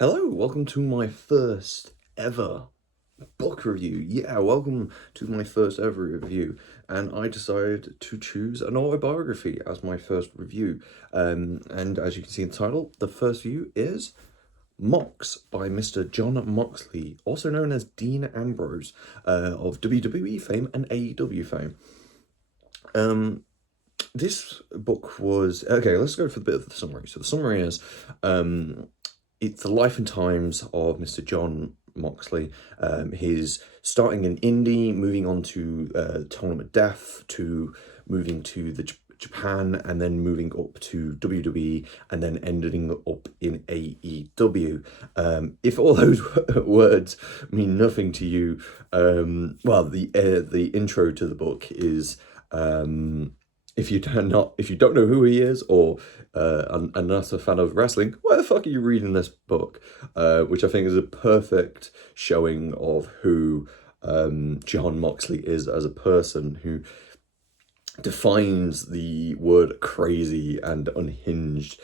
Hello, welcome to my first ever book review. Yeah, welcome to my first ever review. And I decided to choose an autobiography as my first review. And as you can see in the title, the first review is Mox by Mr. Jon Moxley, also known as Dean Ambrose, of WWE fame and AEW fame. This book was okay. Let's go for a bit of the summary. So the summary is, it's the life and times of Mr. Jon Moxley. He's starting in indie, moving on to Tournament Death, to moving to the Japan, and then moving up to WWE, and then ending up in AEW. If all those words mean nothing to you, well, the intro to the book is. If you don't know who he is, or are not a fan of wrestling, why the fuck are you reading this book? Which I think is a perfect showing of who Jon Moxley is as a person, who defines the word crazy and unhinged.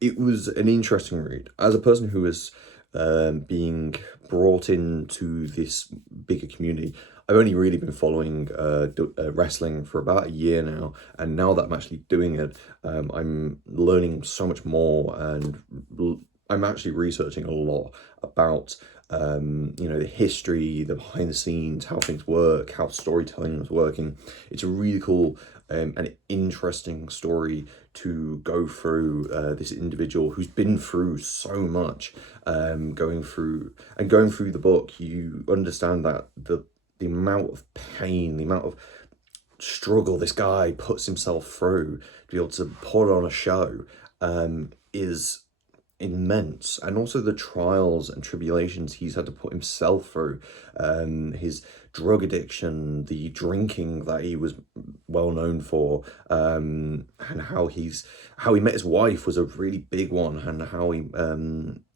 It was an interesting read. As a person who is being brought into this bigger community, I've only really been following wrestling for about a year now, and now that I'm actually doing it, I'm learning so much more, and I'm actually researching a lot about the history, the behind the scenes, how things work, how storytelling is working. It's a really cool and interesting story to go through. This individual who's been through so much, going through the book, you understand that the amount of pain, the amount of struggle this guy puts himself through to be able to put on a show is immense. And also the trials and tribulations he's had to put himself through, his drug addiction, the drinking that he was well known for, and how he met his wife was a really big one, and how he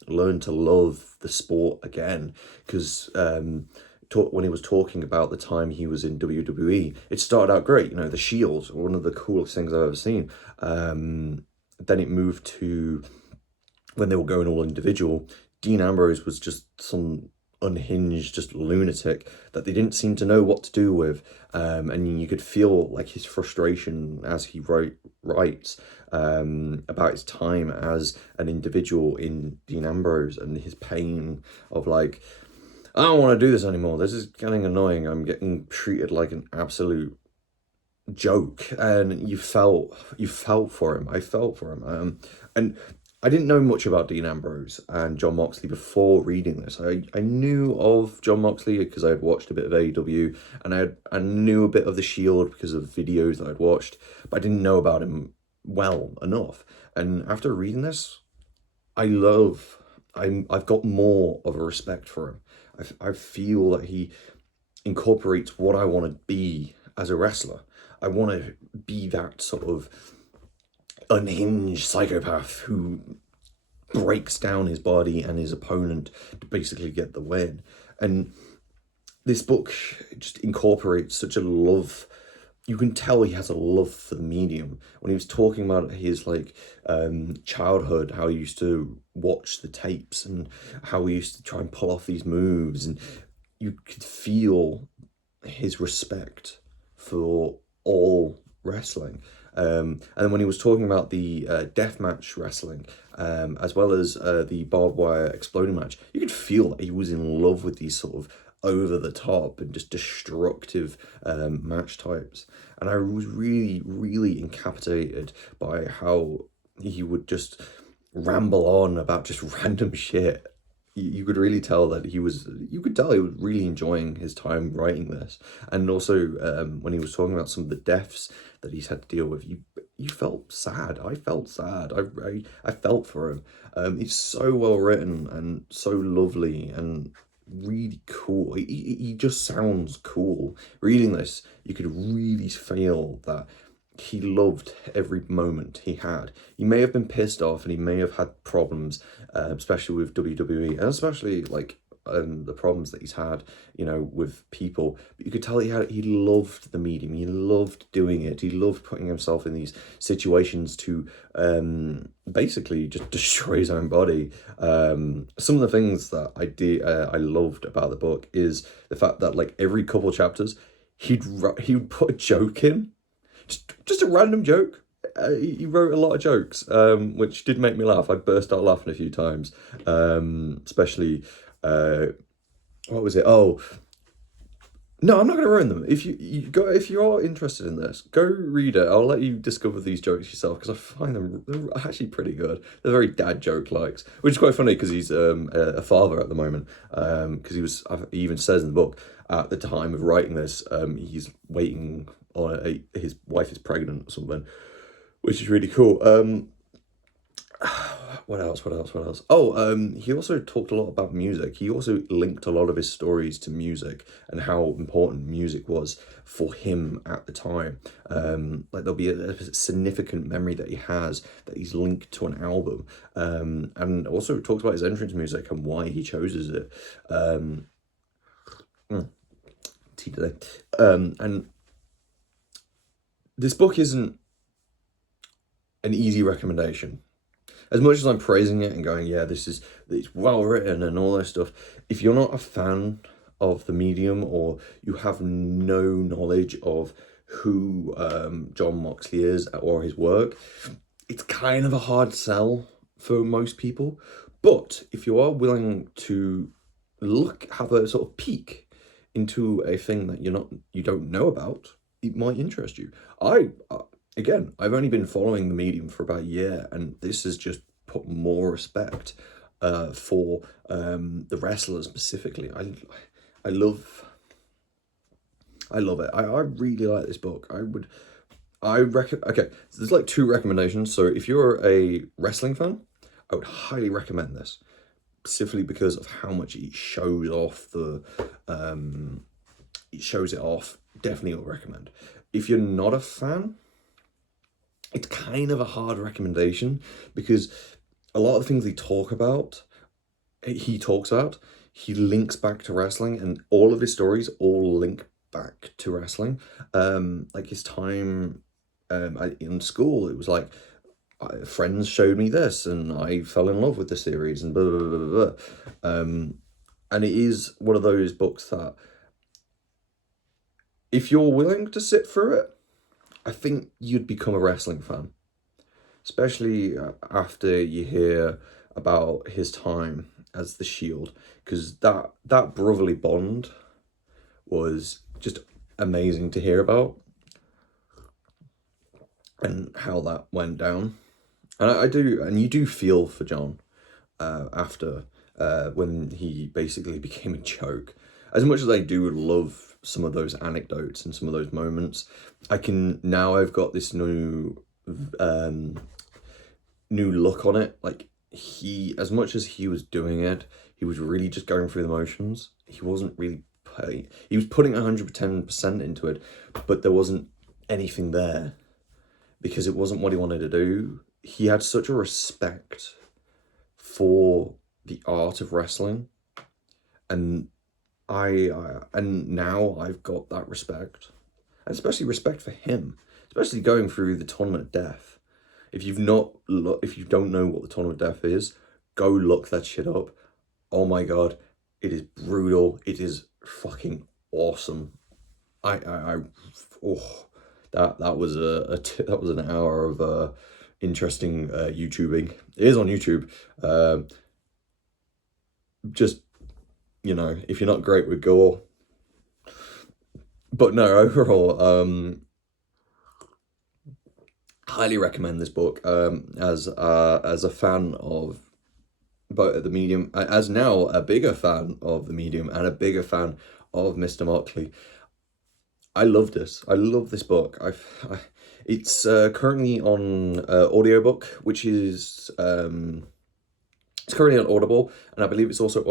learned to love the sport again, because when he was talking about the time he was in WWE, it started out great. The Shield, one of the coolest things I've ever seen. Then it moved to when they were going all individual. Dean Ambrose was just some unhinged, just lunatic that they didn't seem to know what to do with. And you could feel like his frustration as he writes about his time as an individual in Dean Ambrose, and his pain of like, I don't want to do this anymore. This is getting annoying. I'm getting treated like an absolute joke. And you felt for him. I felt for him. And I didn't know much about Dean Ambrose and Jon Moxley before reading this. I knew of Jon Moxley because I had watched a bit of AEW, and I knew a bit of The Shield because of videos that I'd watched, but I didn't know about him well enough. And after reading this, I've got more of a respect for him. I feel that he incorporates what I want to be as a wrestler. I want to be that sort of unhinged psychopath who breaks down his body and his opponent to basically get the win. And this book just incorporates such a love. You can tell he has a love for the medium. When he was talking about his childhood, how he used to watch the tapes and how he used to try and pull off these moves, and you could feel his respect for all wrestling. And then when he was talking about the deathmatch wrestling, as well as the barbed wire exploding match, you could feel that he was in love with these sort of over the top and just destructive match types. And I was really, really incapacitated by how he would just ramble on about just random shit. You could really tell that he was really enjoying his time writing this. And also when he was talking about some of the deaths that he's had to deal with, you felt sad. I felt sad. I felt for him. It's so well written and so lovely and really cool. He just sounds cool. Reading this, you could really feel that he loved every moment he had. He may have been pissed off and he may have had problems, especially with WWE, and especially like the problems that he's had, you know, with people. But you could tell he loved the medium. He loved doing it. He loved putting himself in these situations to basically just destroy his own body. Some of the things that I loved about the book is the fact that like every couple chapters, he would put a joke in, just a random joke. He wrote a lot of jokes, which did make me laugh. I burst out laughing a few times, especially, what was it? Oh, no, I'm not going to ruin them. If you're interested in this, go read it. I'll let you discover these jokes yourself because I find they're actually pretty good. They're very dad joke likes, which is quite funny because he's a father at the moment. Because he even says in the book at the time of writing this, he's waiting on his wife is pregnant or something, which is really cool. What else? Oh, he also talked a lot about music. He also linked a lot of his stories to music and how important music was for him at the time. Like there'll be a significant memory that he has that he's linked to an album. And also talks about his entrance music and why he chooses it. Tea today. And this book isn't an easy recommendation. As much as I'm praising it and going, yeah, it's well written and all this stuff, if you're not a fan of the medium or you have no knowledge of who Jon Moxley is or his work, it's kind of a hard sell for most people. But if you are willing to have a sort of peek into a thing that you don't know about, it might interest you. Again, I've only been following the medium for about a year, and this has just put more respect for the wrestlers specifically. I love it. I really like this book. Okay, so there's like 2 recommendations. So if you're a wrestling fan, I would highly recommend this, specifically because of how much it shows off it shows it off. Definitely would recommend. If you're not a fan, it's kind of a hard recommendation because a lot of the things he talks about, he links back to wrestling, and all of his stories all link back to wrestling. Like his time in school, it was like friends showed me this, and I fell in love with the series, and blah blah blah blah blah. And it is one of those books that, if you're willing to sit through it, I think you'd become a wrestling fan, especially after you hear about his time as the Shield, because that brotherly bond was just amazing to hear about and how that went down. And you do feel for Jon after when he basically became a joke. As much as I do love some of those anecdotes and some of those moments, I've got this new look on it. Like as much as he was doing it, he was really just going through the motions. He wasn't really he was putting 110% into it, but there wasn't anything there because it wasn't what he wanted to do. He had such a respect for the art of wrestling, and now I've got that respect, and especially respect for him, especially going through the Tournament of Death. If you don't know what the Tournament of Death is, go look that shit up. Oh my god, it is brutal. It is fucking awesome. That was that was an hour of interesting YouTubing. It is on YouTube. Just, if you're not great with gore. But no, overall, highly recommend this book. As a fan of both the medium, as now a bigger fan of the medium and a bigger fan of Mr. Moxley. I love this. I love this book. It's currently on audiobook, which is it's currently on Audible, and I believe it's also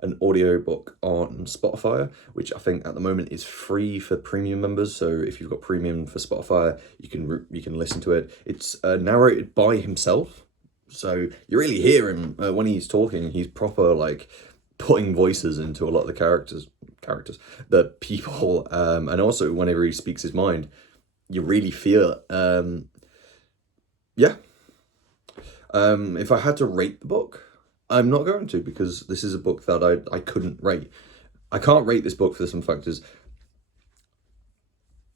an audiobook on Spotify, which I think at the moment is free for premium members. So if you've got premium for Spotify, you can listen to it. It's narrated by himself, So you really hear him when he's talking. He's proper like putting voices into a lot of the characters, the people, and also whenever he speaks his mind, you really feel it. Yeah. If I had to rate the book, I'm not going to, because this is a book that I couldn't rate. I can't rate this book for the simple fact is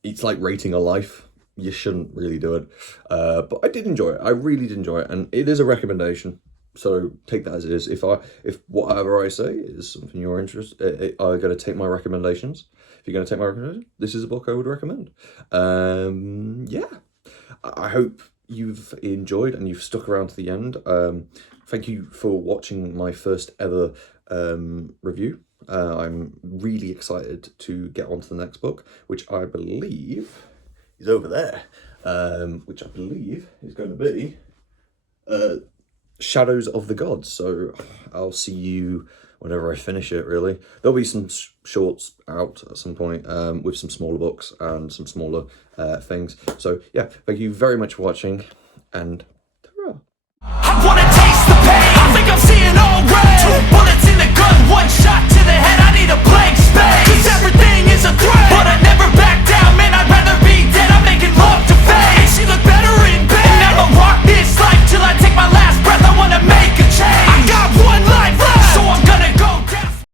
it's like rating a life. You shouldn't really do it. But I did enjoy it. I really did enjoy it, and it is a recommendation. So take that as it is. If whatever I say is something you're interested, are going to take my recommendations. If you're going to take my recommendation, this is a book I would recommend. Yeah, I hope you've enjoyed and you've stuck around to the end. Thank you for watching my first ever review. I'm really excited to get on to the next book, which I believe is over there, which I believe is going to be Shadows of the Gods. So I'll see you whenever I finish it, really. There'll be some shorts out at some point with some smaller books and some smaller things. So yeah, thank you very much for watching, and